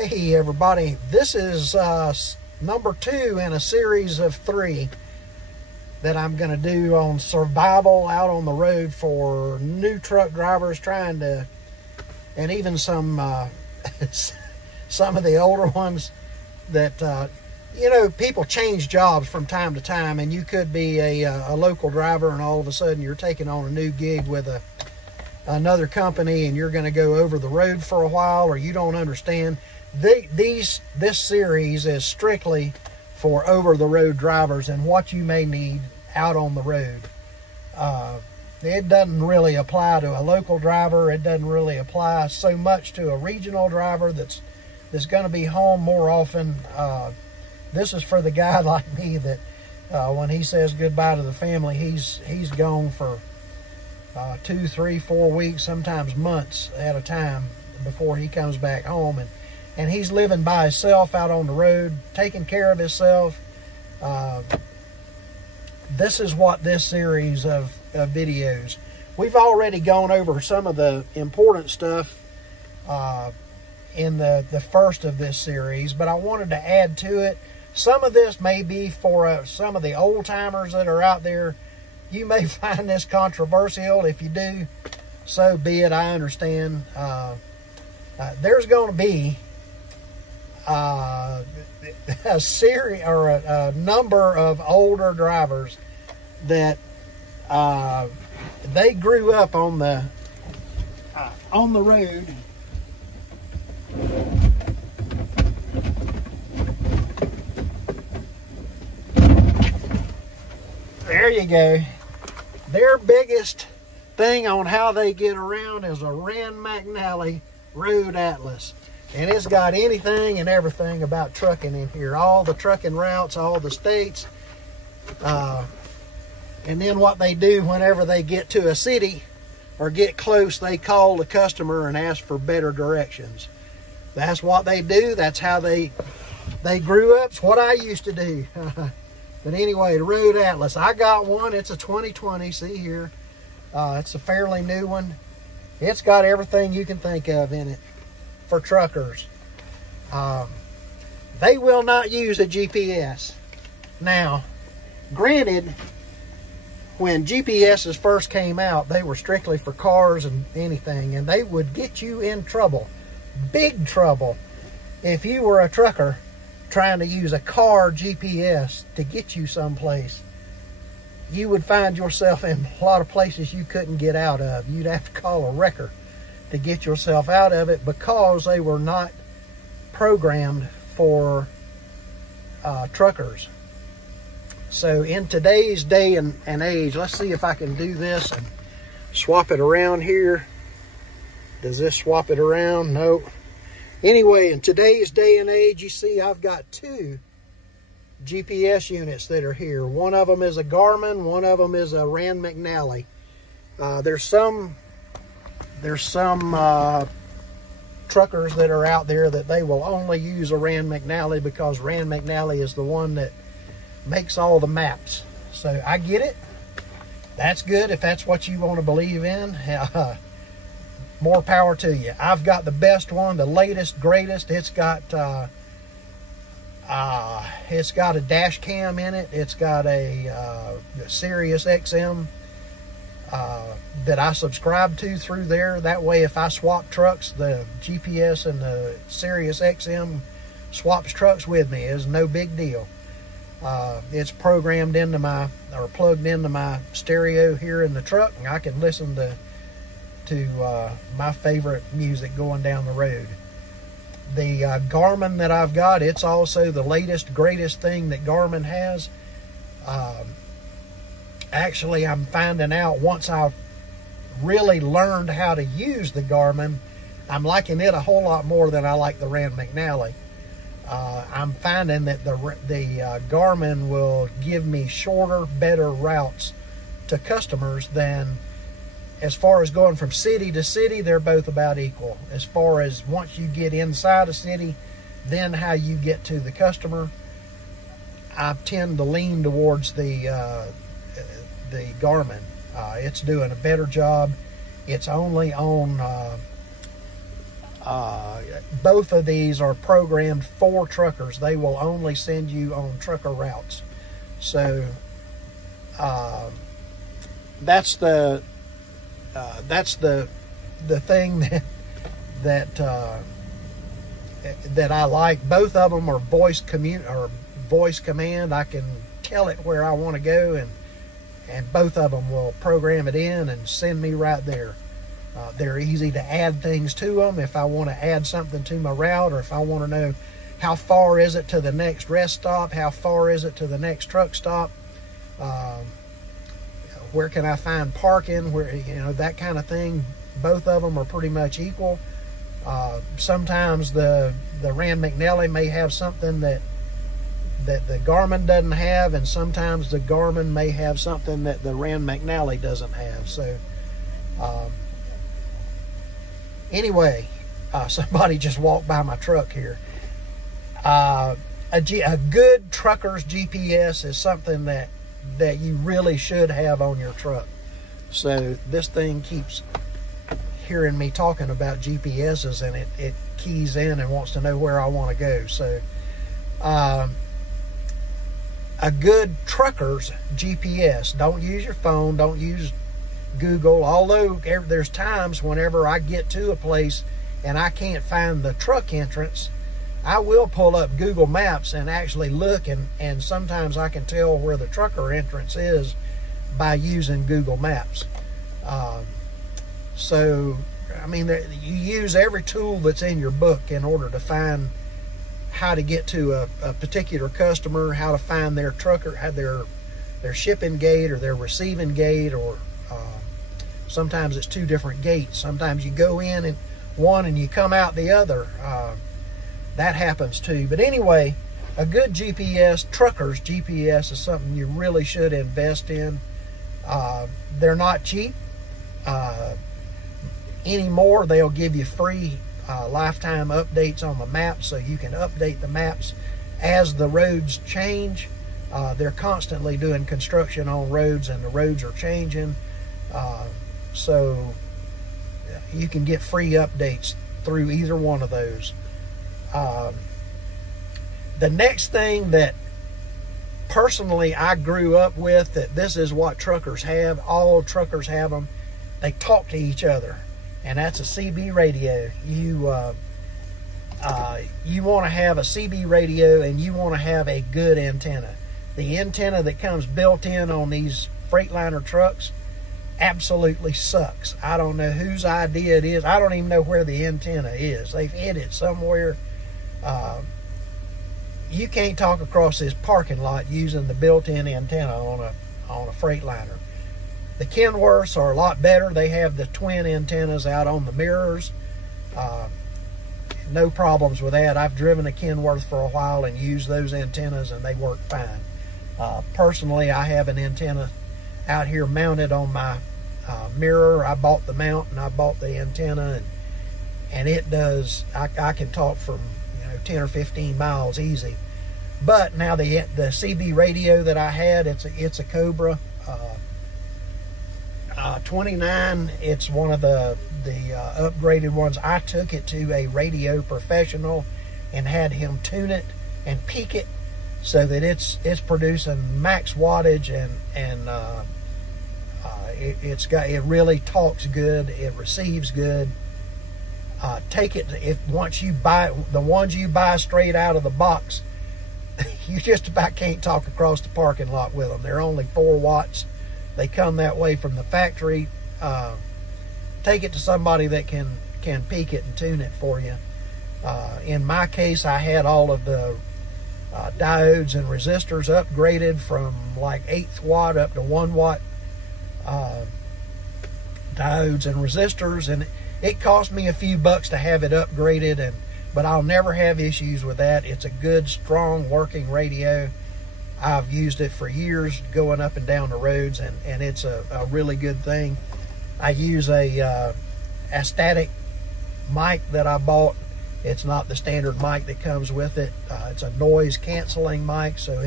Hey everybody, this is number 2 in a series of 3 that I'm going to do on survival out on the road for new truck drivers trying to, and even some some of the older ones that, you know, people change jobs from time to time, and you could be a local driver and all of a sudden you're taking on a new gig with another company and you're going to go over the road for a while, or you don't understand. This series is strictly for over-the-road drivers and what you may need out on the road. It doesn't really apply to a local driver. It doesn't really apply so much to a regional driver that's going to be home more often. This is for the guy like me that when he says goodbye to the family, he's gone for 2, 3, 4 weeks, sometimes months at a time before he comes back home. And he's living by himself out on the road, taking care of himself. This is what this series of videos. We've already gone over some of the important stuff in the first of this series, but I wanted to add to it. Some of this may be for some of the old timers that are out there. You may find this controversial. If you do, so be it. I understand. There's going to be a series or a number of older drivers that they grew up on the road. There you go. Their biggest thing on how they get around is a Rand McNally Road Atlas. And it's got anything and everything about trucking in here. All the trucking routes, all the states. And then what they do whenever they get to a city or get close, they call the customer and ask for better directions. That's what they do. That's how they grew up. It's what I used to do. But anyway, the Road Atlas. I got one. It's a 2020. See here. It's a fairly new one. It's got everything you can think of in it for truckers. They will not use a GPS. Now, granted, when GPSs first came out, they were strictly for cars and anything, and they would get you in trouble, big trouble, if you were a trucker trying to use a car GPS to get you someplace. You would find yourself in a lot of places you couldn't get out of. You'd have to call a wrecker to get yourself out of it because they were not programmed for truckers. So in today's day and age, let's see if I can do this and swap it around here. Does this swap it around? No. Anyway, in today's day and age, you see I've got 2 GPS units that are here. One of them is a Garmin, one of them is a Rand McNally. There's some truckers that are out there that they will only use a Rand McNally because Rand McNally is the one that makes all the maps. So I get it. That's good if that's what you want to believe in. More power to you. I've got the best one, the latest, greatest. It's got a dash cam in it. It's got a Sirius XM that I subscribe to through there. That way, if I swap trucks, the GPS and the Sirius XM swaps trucks with me. It's no big deal. It's programmed into or plugged into my stereo here in the truck, and I can listen to my favorite music going down the road. The Garmin that I've got, it's also the latest, greatest thing that Garmin has. Actually, I'm finding out once I've really learned how to use the Garmin, I'm liking it a whole lot more than I like the Rand McNally. I'm finding that the Garmin will give me shorter, better routes to customers than, as far as going from city to city, they're both about equal. As far as once you get inside a city, then how you get to the customer, I tend to lean towards the Garmin. It's doing a better job. It's only on Both of these are programmed for truckers. They will only send you on trucker routes. So that's the thing that I like. Both of them are voice command. I can tell it where I want to go, and both of them will program it in and send me right there. They're easy to add things to them if I want to add something to my route, or if I want to know how far is it to the next rest stop, how far is it to the next truck stop, where can I find parking, where, you know, that kind of thing. Both of them are pretty much equal. Sometimes the Rand McNally may have something that the Garmin doesn't have, and sometimes the Garmin may have something that the Rand McNally doesn't have. So anyway, somebody just walked by my truck here. A good trucker's GPS is something that you really should have on your truck. So this thing keeps hearing me talking about GPSs, and it keys in and wants to know where I want to go. So a good trucker's GPS, don't use your phone, don't use Google, although there's times whenever I get to a place and I can't find the truck entrance, I will pull up Google Maps and actually look, and sometimes I can tell where the trucker entrance is by using Google Maps. So, I mean, you use every tool that's in your book in order to find how to get to a particular customer, how to find their trucker, their shipping gate or their receiving gate, or sometimes it's two different gates. Sometimes you go in one and you come out the other. That happens too. But anyway, a good GPS, trucker's GPS, is something you really should invest in. They're not cheap. Anymore, they'll give you free lifetime updates on the maps, so you can update the maps as the roads change. They're constantly doing construction on roads, and the roads are changing. So you can get free updates through either one of those. The next thing that personally I grew up with, that this is what truckers have, all truckers have them, they talk to each other, and that's a CB radio. You want to have a CB radio, and you want to have a good antenna. The antenna that comes built in on these Freightliner trucks absolutely sucks. I don't know whose idea it is. I don't even know where the antenna is. They've hid it somewhere. You can't talk across this parking lot using the built-in antenna on a Freightliner. The Kenworths are a lot better. They have the twin antennas out on the mirrors. No problems with that. I've driven a Kenworth for a while and used those antennas, and they work fine. Personally, I have an antenna out here mounted on my mirror. I bought the mount and I bought the antenna, and it does. I can talk from 10 or 15 miles easy. But now the CB radio that I had, it's a Cobra 29. It's one of the upgraded ones. I took it to a radio professional and had him tune it and peak it so that it's producing max wattage, and it really talks good, it receives good. Take it, once you buy the ones you buy straight out of the box, you just about can't talk across the parking lot with them. They're only 4 watts. They come that way from the factory. Take it to somebody that can peak it and tune it for you. In my case, I had all of the diodes and resistors upgraded from like 1/8 watt up to 1 watt diodes and resistors, and it cost me a few bucks to have it upgraded, but I'll never have issues with that. It's a good, strong, working radio. I've used it for years going up and down the roads, and it's a really good thing. I use a static mic that I bought. It's not the standard mic that comes with it. It's a noise canceling mic, so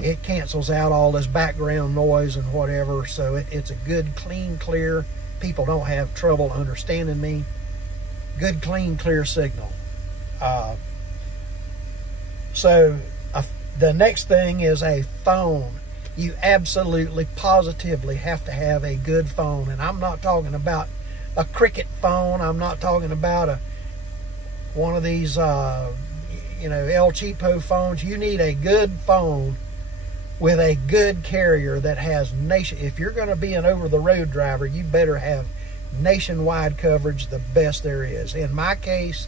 it cancels out all this background noise and whatever. So it's a good, clean, clear. People don't have trouble understanding me. good, clean, clear signal. So the next thing is a phone. You absolutely, positively have to have a good phone. And I'm not talking about a Cricket phone. I'm not talking about one of these, you know, El Cheapo phones. You need a good phone with a good carrier that has if you're going to be an over-the-road driver, you better have nationwide coverage, the best there is. In my case,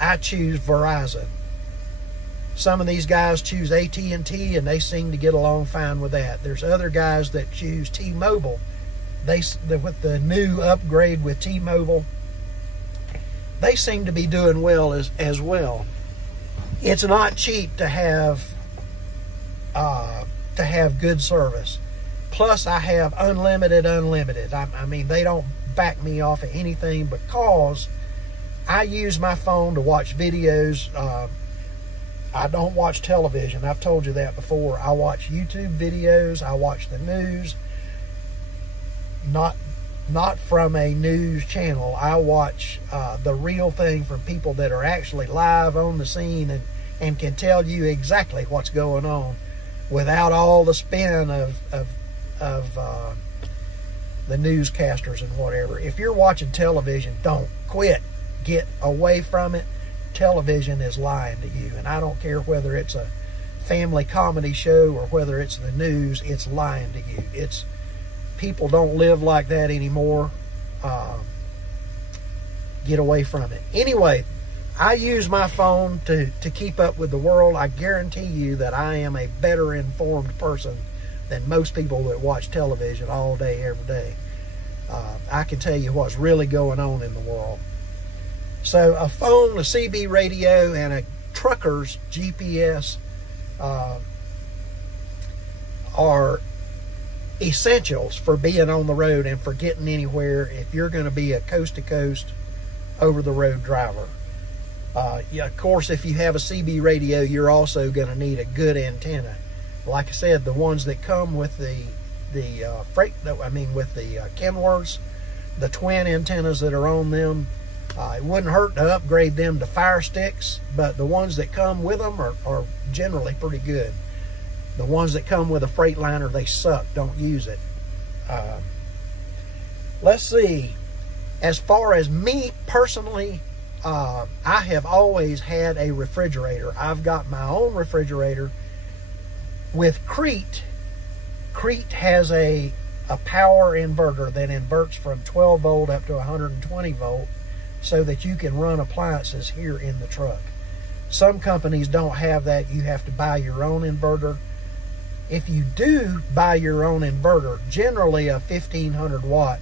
I choose Verizon. Some of these guys choose AT&T, and they seem to get along fine with that. There's other guys that choose T-Mobile. With the new upgrade with T-Mobile, they seem to be doing well as well. It's not cheap to have good service. Plus, I have unlimited. I mean, they don't back me off of anything because I use my phone to watch videos. I don't watch television. I've told you that before. I watch YouTube videos. I watch the news. Not from a news channel. I watch the real thing from people that are actually live on the scene and can tell you exactly what's going on without all the spin of the newscasters and whatever. If you're watching television, don't quit. Get away from it. Television is lying to you, and I don't care whether it's a family comedy show or whether it's the news. It's lying to you. People don't live like that anymore. Get away from it. Anyway, I use my phone to keep up with the world. I guarantee you that I am a better informed person than most people that watch television all day, every day. I can tell you what's really going on in the world. So a phone, a CB radio, and a trucker's GPS are essentials for being on the road and for getting anywhere if you're going to be a coast-to-coast, over-the-road driver. Yeah, of course, if you have a CB radio, you're also going to need a good antenna. Like I said, the ones that come with the Kenworths, the twin antennas that are on them, it wouldn't hurt to upgrade them to Fire Sticks, but the ones that come with them are generally pretty good. The ones that come with a Freightliner, they suck. Don't use it. Let's see. As far as me personally, I have always had a refrigerator. I've got my own refrigerator. With Crete has a power inverter that inverts from 12 volt up to 120 volt so that you can run appliances here in the truck. Some companies don't have that. You have to buy your own inverter. If you do buy your own inverter, generally a 1500 watt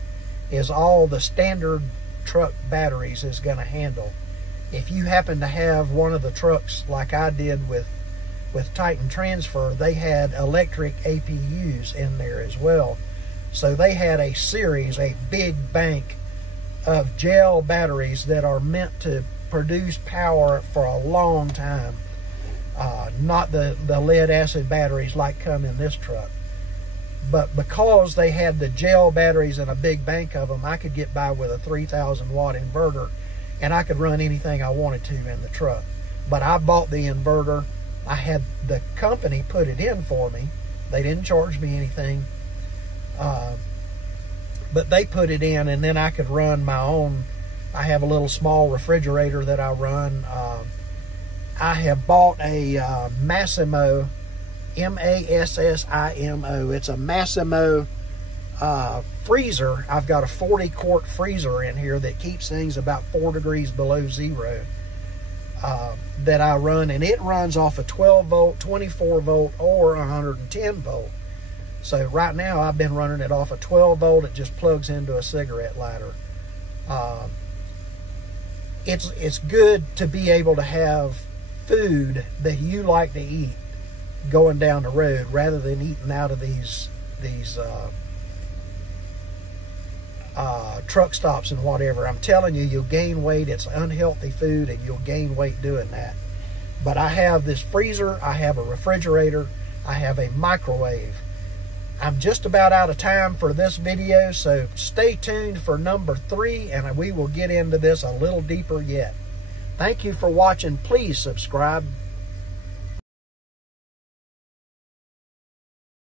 is all the standard truck batteries is going to handle. If you happen to have one of the trucks like I did with Titan Transfer, they had electric APUs in there as well. So they had a series, a big bank of gel batteries that are meant to produce power for a long time. Not the lead acid batteries like come in this truck. But because they had the gel batteries and a big bank of them, I could get by with a 3,000 watt inverter and I could run anything I wanted to in the truck. But I bought the inverter. I had the company put it in for me. They didn't charge me anything. But they put it in, and then I could run my own. I have a little small refrigerator that I run. I have bought a Massimo, M-A-S-S-I-M-O. It's a Massimo freezer. I've got a 40-quart freezer in here that keeps things about 4 degrees below zero that I run, and it runs off a 12 volt, 24 volt, or 110 volt. So right now I've been running it off a 12 volt. It just plugs into a cigarette lighter. It's good to be able to have food that you like to eat going down the road rather than eating out of these truck stops and whatever. I'm telling you, you'll gain weight. It's unhealthy food and you'll gain weight doing that. But I have this freezer, I have a refrigerator, I have a microwave. I'm just about out of time for this video, so stay tuned for number 3, and we will get into this a little deeper yet. Thank you for watching. Please subscribe.